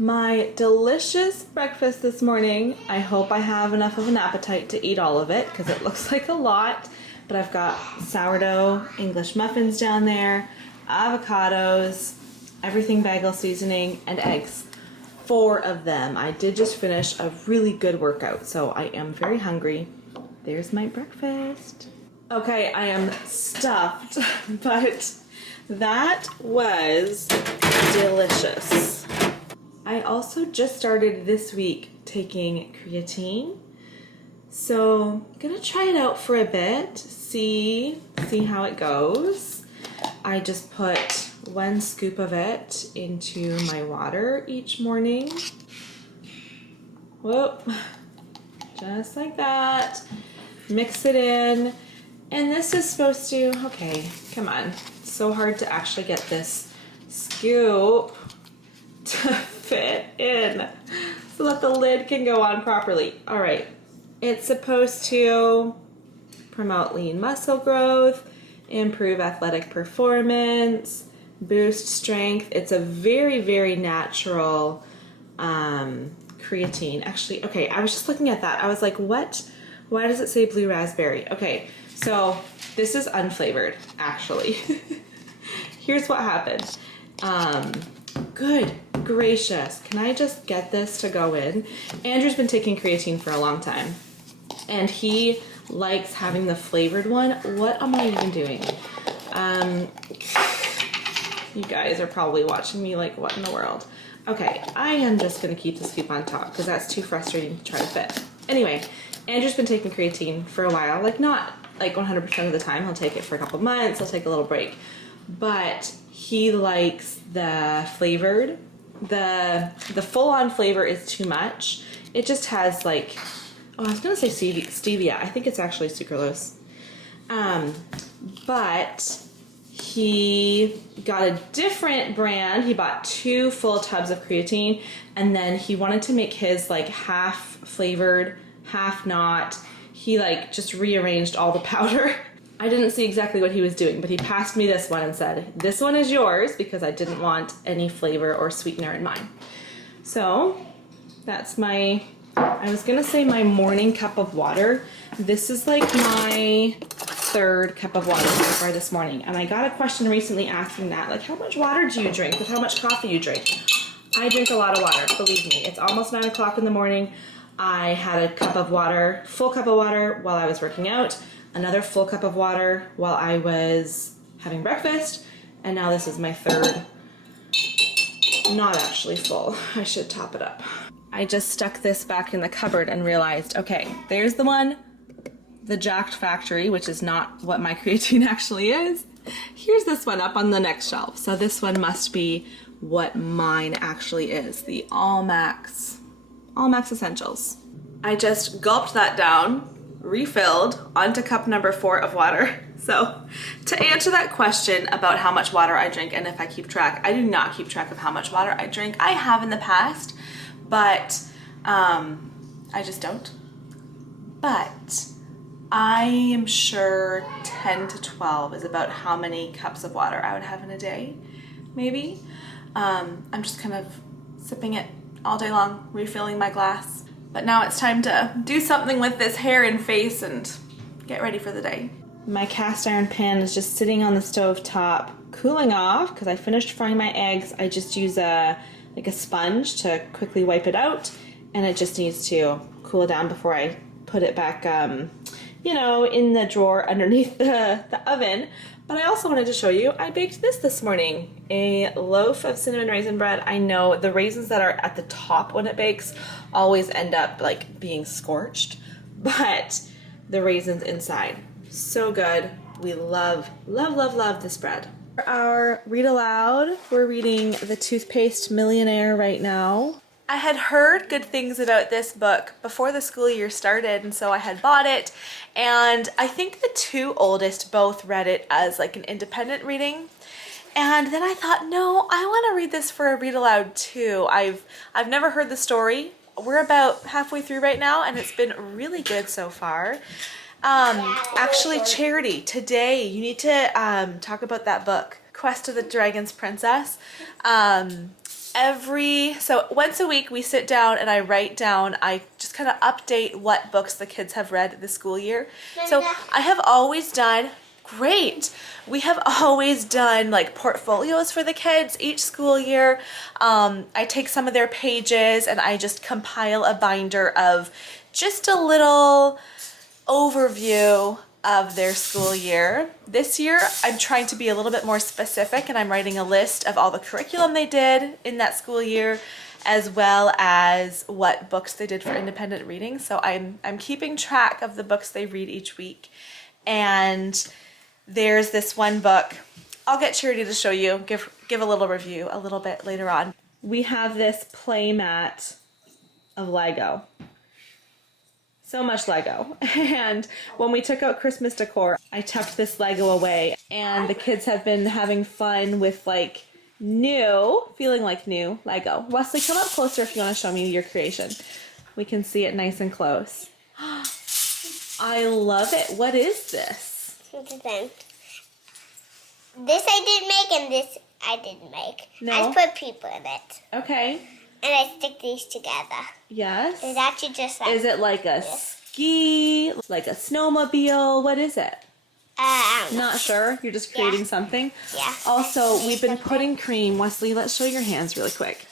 my delicious breakfast this morning. I hope I have enough of an appetite to eat all of it because it looks like a lot. But I've got sourdough English muffins down there, avocados, everything bagel seasoning, and eggs. 4 of them. I did just finish a really good workout, so I am very hungry. There's my breakfast. Okay, I am stuffed, but that was delicious. I also just started this week taking creatine. So I'm gonna try it out for a bit, see how it goes. I just put 1 scoop of it into my water each morning. Whoop, just like that. Mix it in. And this is supposed to, okay, come on. It's so hard to actually get this scoop to fit in so that the lid can go on properly. All right. It's supposed to promote lean muscle growth, improve athletic performance, boost strength. It's a very, very natural creatine. Actually, okay, I was just looking at that. I was like, what? Why does it say blue raspberry? Okay, so this is unflavored, actually. Here's what happened. Good gracious. Can I just get this to go in? Andrew's been taking creatine for a long time, and he likes having the flavored one. What am I even doing? You guys are probably watching me like, what in the world? Okay, I am just gonna keep the scoop on top because that's too frustrating to try to fit. Anyway, Andrew's been taking creatine for a while, like not like 100% of the time. He'll take it for a couple months, he'll take a little break. But he likes the flavored. The full-on flavor is too much. It just has like, oh, I was gonna say stevia. I think it's actually sucralose. But he got a different brand. He bought 2 full tubs of creatine, and then he wanted to make his like half flavored, half not. He like just rearranged all the powder. I didn't see exactly what he was doing, but he passed me this one and said, this one is yours, because I didn't want any flavor or sweetener in mine. So that's my, I was gonna say my morning cup of water. This is like my 3rd cup of water so far this morning. And I got a question recently asking that, like, how much water do you drink with how much coffee you drink? I drink a lot of water, believe me. It's almost 9 o'clock in the morning. I had a cup of water, full cup of water while I was working out, another full cup of water while I was having breakfast, and now this is my 3rd. Not actually full. I should top it up. I just stuck this back in the cupboard and realized, okay, there's the one, the Jacked Factory, which is not what my creatine actually is. Here's this one up on the next shelf. So this one must be what mine actually is, the All Max Essentials. I just gulped that down, refilled onto cup number 4 of water. So to answer that question about how much water I drink and if I keep track, I do not keep track of how much water I drink. I have in the past, but I just don't. But I am sure 10 to 12 is about how many cups of water I would have in a day, maybe. I'm just kind of sipping it all day long, refilling my glass. But now it's time to do something with this hair and face and get ready for the day. My cast iron pan is just sitting on the stove top, cooling off because I finished frying my eggs. I just use a sponge to quickly wipe it out, and it just needs to cool down before I put it back, you know, in the drawer underneath the oven. But I also wanted to show you, I baked this morning, a loaf of cinnamon raisin bread. I know the raisins that are at the top when it bakes always end up like being scorched, but the raisins inside, so good. We love, love, love, love this bread. For our read aloud, we're reading The Toothpaste Millionaire right now. I had heard good things about this book before the school year started, and so I had bought it, and I think the 2 oldest both read it as like an independent reading, and then I thought, no, I want to read this for a read aloud too. I've never heard the story. We're about halfway through right now, and it's been really good so far. Actually, Charity, today you need to talk about that book, Quest of the Dragon's Princess. So once a week we sit down and I write down, I just kind of update what books the kids have read this school year. So I have always done, great, we have always done like portfolios for the kids each school year. I take some of their pages and I just compile a binder of just a little overview of their school year. This year, I'm trying to be a little bit more specific and I'm writing a list of all the curriculum they did in that school year, as well as what books they did for independent reading. So I'm keeping track of the books they read each week. And there's this one book, I'll get Charity to show you, give a little review a little bit later on. We have this play mat of Lego. So much Lego. And when we took out Christmas decor, I tucked this Lego away and the kids have been having fun with like feeling like new Lego. Wesley, come up closer if you want to show me your creation. We can see it nice and close. I love it. What is this? This I didn't make and this I didn't make. No. I put people in it. Okay. And I stick these together. Yes. It's actually just like... Is it like a ski, like a snowmobile? What is it? I don't know. Not sure. You're just creating something? Yeah. Also, we've been putting cream. Wesley, let's show your hands really quick.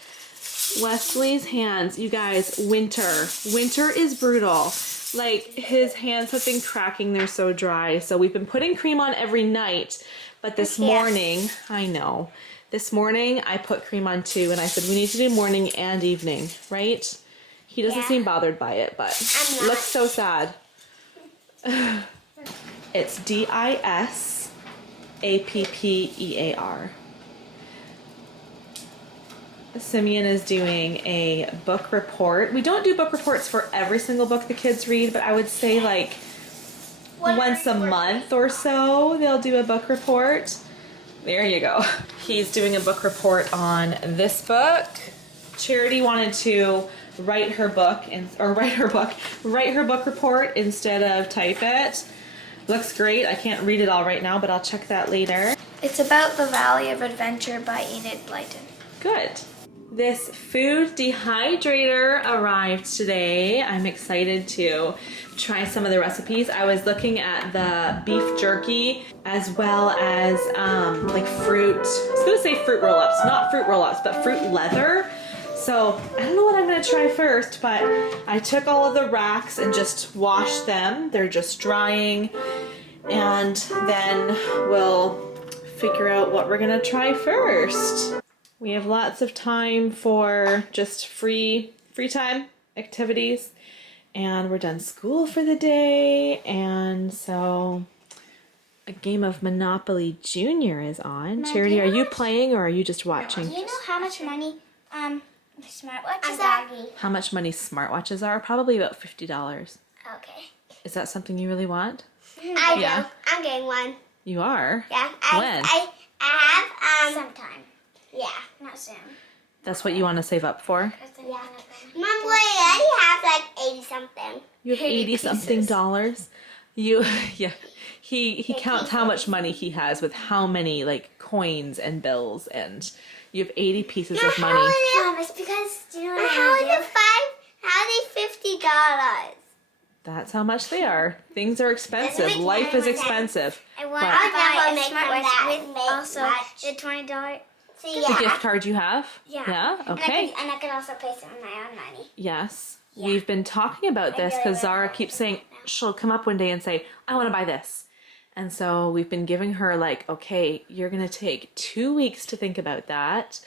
Wesley's hands, you guys, winter. Winter is brutal. Like, his hands have been cracking. They're so dry. So we've been putting cream on every night. But this morning, I know. This morning, I put cream on too, and I said, we need to do morning and evening, right? He doesn't seem bothered by it, but it looks so sad. It's Dispappear. Simeon is doing a book report. We don't do book reports for every single book the kids read, but I would say like once a month or so, they'll do a book report. There you go. He's doing a book report on this book. Charity wanted to write her book report instead of type it. Looks great. I can't read it all right now, but I'll check that later. It's about the Valley of Adventure by Enid Blyton. Good. This food dehydrator arrived today. I'm excited to try some of the recipes. I was looking at the beef jerky as well as like fruit. I was gonna say fruit roll-ups, not fruit roll-ups, but fruit leather. So I don't know what I'm gonna try first, but I took all of the racks and just washed them. They're just drying, and then we'll figure out what we're gonna try first. We have lots of time for just free time activities, and we're done school for the day, and so a game of Monopoly Junior is on. Charity, are you playing or are you just watching? Do you know how much money smartwatches are? How much money smartwatches are? Probably about $50. Okay. Is that something you really want? I do. Yeah. I'm getting one. You are? Yeah. When? I have sometime. Yeah. Not soon. That's what you want to save up for? Yeah. Mom, boy, I already have like 80 something. You have 80 something dollars. You he counts how much money he has with how many like coins and bills, and you have 80 pieces of money. Mom, it's because do you know what how are they $50? That's how much they are. Things are expensive. Life is expensive. I want But to buy a smartwatch with Also, the $20. See, the gift card you have? Yeah. Yeah? Okay. And I can also pay some of my own money. Yes. We've been talking about this because Zara keeps saying she'll come up one day and say, I want to buy this. And so we've been giving her like, okay, you're going to take 2 weeks to think about that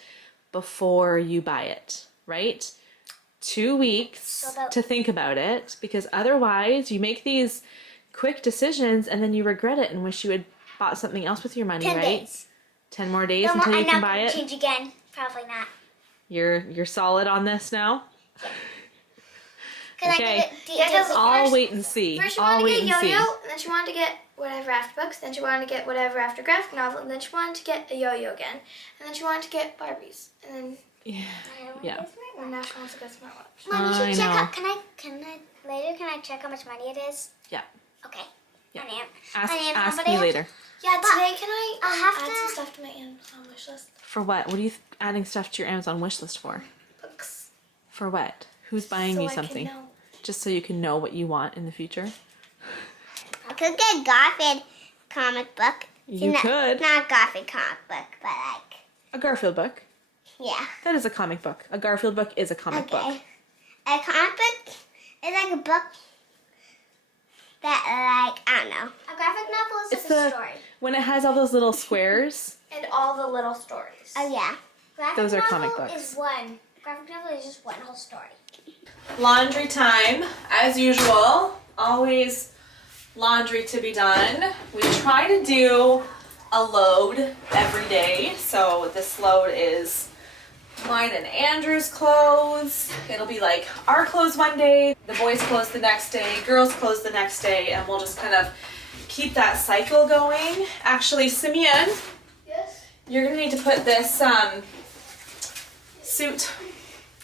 before you buy it, right? 2 weeks to think about it, because otherwise you make these quick decisions and then you regret it and wish you had bought something else with your money, 10 right? days. 10 more days until you can buy it? Change again. Probably not. You're solid on this now? Okay, Because I'll wait and see. First she I'll wanted wait to and get see. yo-yo, and then she wanted to get whatever after books, then she wanted to get whatever after graphic novel, and then she wanted to get a yo-yo again, and then she wanted to get Barbies, and then Yeah. and now she wants to get a smartwatch. Mom, you I should check know. out. Can I check how much money it is? Yeah. Okay. Yeah. An Amazon. Ask me later. Yeah, today can I have add to- some stuff to my Amazon wish list? For what? What are you adding stuff to your Amazon wish list for? Books. For what? Who's buying So you I can something? know. Just so you can know what you want in the future? I could get Garfield comic book. You could. Not Garfield comic book, but like, A Garfield book. yeah. That is a comic book. A Garfield book is a comic book. A comic book is like a book that like, I don't know. A graphic novel is It's the when it has all those little squares. And all the little stories. Oh yeah. Graphic Those are novel comic books. Is one. Graphic novel is just one whole story. Laundry time, as usual. Always laundry to be done. We try to do a load every day. So this load is mine and Andrew's clothes. It'll be like our clothes one day, the boys' clothes the next day, girls' clothes the next day, and we'll just kind of keep that cycle going. Actually, Simeon, Yes. you're gonna need to put this suit.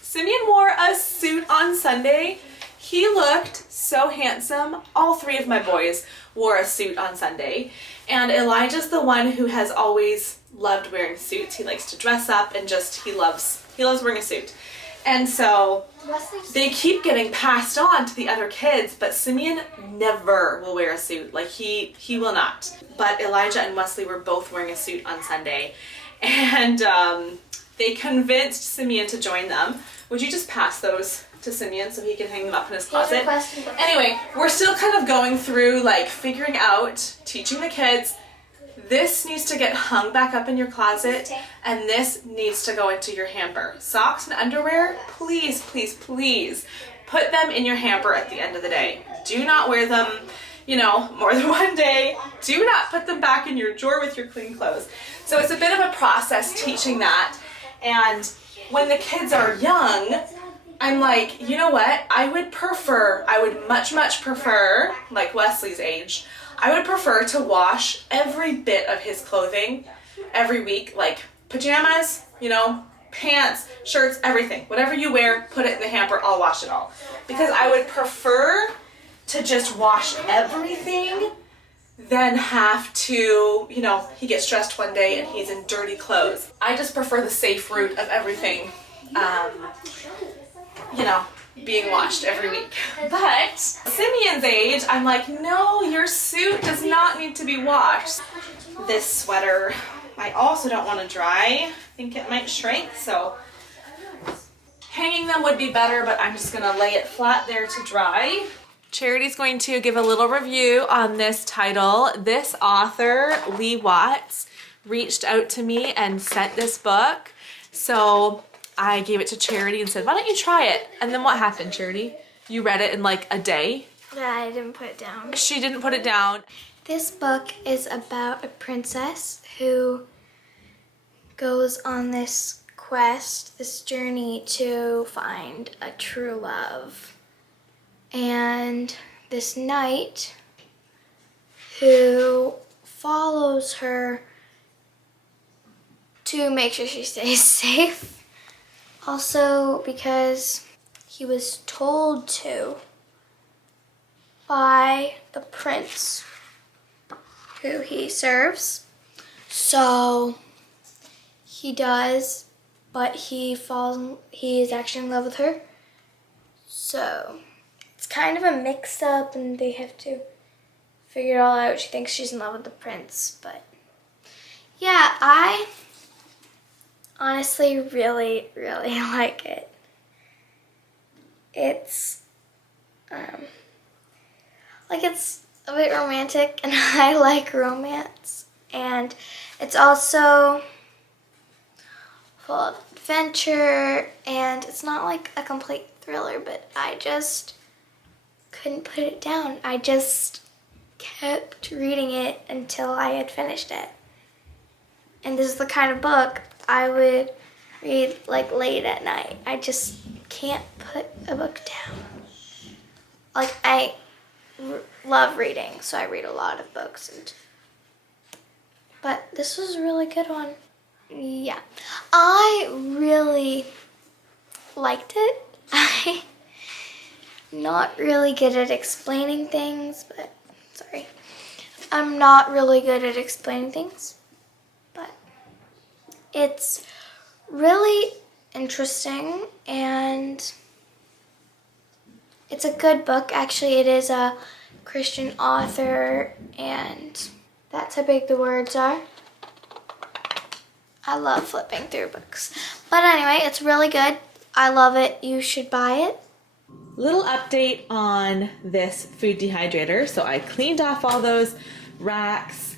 Simeon wore a suit on Sunday. He looked so handsome. All three of my boys wore a suit on Sunday. And Elijah's the one who has always loved wearing suits. He likes to dress up and just, he loves wearing a suit. And so they keep getting passed on to the other kids, but Simeon never will wear a suit. Like he will not. But Elijah and Wesley were both wearing a suit on Sunday. And they convinced Simeon to join them. Would you just pass those to Simeon so he can hang them up in his closet? Anyway, we're still kind of going through like figuring out, teaching the kids, this needs to get hung back up in your closet and this needs to go into your hamper. Socks and underwear, please, please, please put them in your hamper at the end of the day. Do not wear them, you know, more than one day. Do not put them back in your drawer with your clean clothes. So it's a bit of a process teaching that. And when the kids are young, I'm like, you know what? I would much, much prefer, like Wesley's age, I would prefer to wash every bit of his clothing every week, like pajamas, you know, pants, shirts, everything. Whatever you wear, put it in the hamper, I'll wash it all. Because I would prefer to just wash everything than have to, you know, he gets dressed one day and he's in dirty clothes. I just prefer the safe route of everything, you know, being washed every week. But Simeon's age, I'm like, no, your suit does not need to be washed. This sweater, I also don't want to dry. I think it might shrink, so hanging them would be better, but I'm just gonna lay it flat there to dry. Charity's going to give a little review on this title. This author, Lee Watts, reached out to me and sent this book. So I gave it to Charity and said, why don't you try it? And then what happened, Charity? You read it in like a day? Yeah, I didn't put it down. She didn't put it down. This book is about a princess who goes on this quest, this journey to find a true love. And this knight who follows her to make sure she stays safe. Also because he was told to by the prince who he serves. So he does, but he is actually in love with her. So it's kind of a mix up and they have to figure it all out. She thinks she's in love with the prince, but yeah, I honestly really, really like it. It's it's a bit romantic and I like romance, and it's also full of adventure, and it's not like a complete thriller, but I just couldn't put it down. I just kept reading it until I had finished it. And this is the kind of book I would read like late at night. I just can't put a book down. Like I love reading, so I read a lot of books, but this was a really good one. Yeah, I really liked it. I'm not really good at explaining things, but Sorry. I'm not really good at explaining things, but it's really interesting and it's a good book. Actually, it is a Christian author, and that's how big the words are. I love flipping through books. But anyway, it's really good. I love it. You should buy it. Little update on this food dehydrator. So I cleaned off all those racks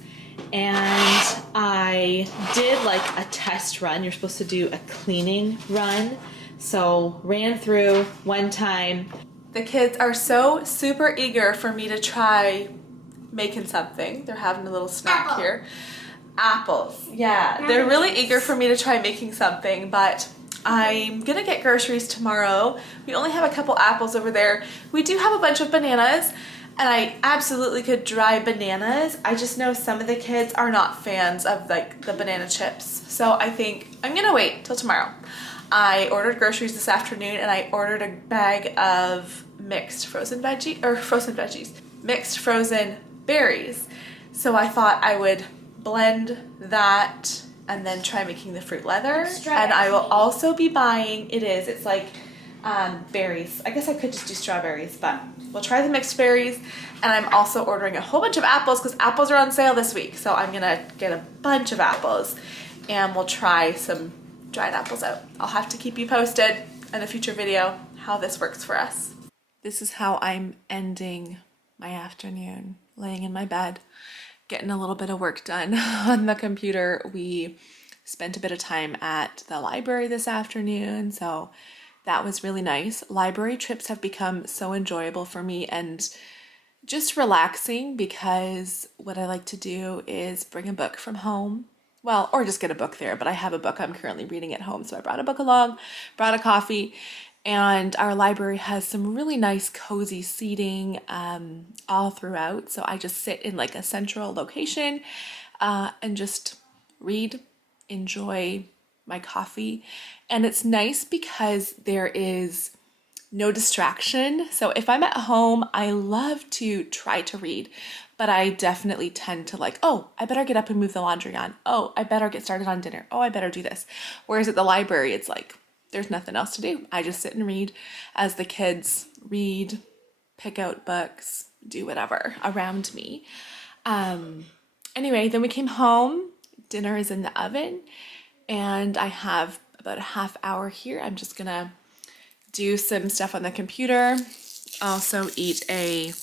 and I did like a test run. You're supposed to do a cleaning run. So ran through one time. The kids are so super eager for me to try making something. They're having a little snack here. Apples. Yeah, they're really eager for me to try making something, but I'm gonna get groceries tomorrow. We only have a couple apples over there. We do have a bunch of bananas, and I absolutely could dry bananas. I just know some of the kids are not fans of like the banana chips. So I think I'm gonna wait till tomorrow. I ordered groceries this afternoon and I ordered a bag of mixed frozen berries. So I thought I would blend that and then try making the fruit leather. And I will also be buying, it's like berries. I guess I could just do strawberries, but we'll try the mixed berries. And I'm also ordering a whole bunch of apples because apples are on sale this week. So I'm gonna get a bunch of apples and we'll try some dried apples out. I'll have to keep you posted in a future video how this works for us. This is how I'm ending my afternoon, laying in my bed, getting a little bit of work done on the computer. We spent a bit of time at the library this afternoon, so that was really nice. Library trips have become so enjoyable for me and just relaxing because what I like to do is bring a book from home. Well, or just get a book there, but I have a book I'm currently reading at home, so I brought a book along, brought a coffee, and our library has some really nice cozy seating all throughout. So I just sit in like a central location and just read, enjoy my coffee. And it's nice because there is no distraction. So if I'm at home, I love to try to read, but I definitely tend to like, oh, I better get up and move the laundry on. Oh, I better get started on dinner. Oh, I better do this. Whereas at the library, it's like, there's nothing else to do. I just sit and read as the kids read, pick out books, do whatever around me. Anyway, then we came home. Dinner is in the oven and I have about a half hour here. I'm just gonna do some stuff on the computer. Also eat a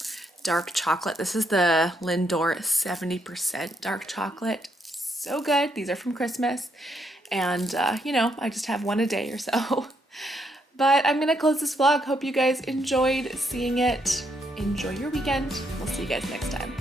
dark chocolate. This is the Lindor 70% dark chocolate. So good. These are from Christmas. And, I just have one a day or so. But I'm going to close this vlog. Hope you guys enjoyed seeing it. Enjoy your weekend. We'll see you guys next time.